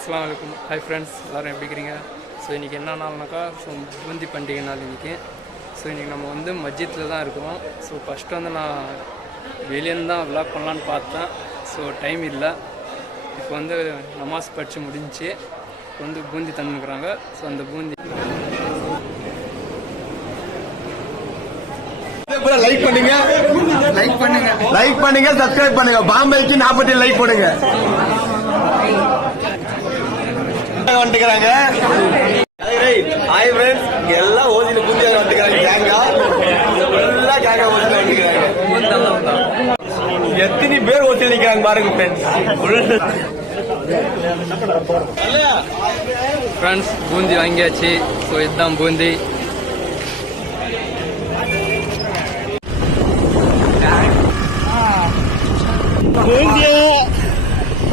அஸ்ஸலாமு அலைக்கும். Hi friends, எல்லோரும் எப்படி இருக்கிறீங்க? ஸோ இன்றைக்கி என்ன நாள்னாக்கா பூந்தி பண்டிகை நாள் இன்றைக்கி. ஸோ இன்றைக்கி நம்ம மஸ்ஜித்தில் தான் இருக்கிறோம். ஸோ ஃபஸ்ட்டு நான் வெளியேருந்து தான் விளாக் பண்ணலான்னு பார்த்தேன். ஸோ டைம் இல்லை. இப்போ நமாஸ் படித்து முடிஞ்சு இப்போ பூந்தி தந்துக்கிறாங்க. ஸோ அந்த பூந்தி லைக் பண்ணுங்க, சப்ஸ்கிரைப் பண்ணுங்க. பாம்பேக்கு 40 லைக் பண்ணுங்க. வந்துக்கிறாங்க. ஹாய் ஃப்ரெண்ட்ஸ், எல்லாம் ஓதில பூந்தியாக வந்துக்கிறாங்க. எத்தனை பேர் ஓசியில் நிற்கிறாங்க பாருங்க ஃப்ரெண்ட்ஸ். பூந்தி வாங்கியாச்சு. ஸோ இதுதான் பூந்தி. பூந்தியா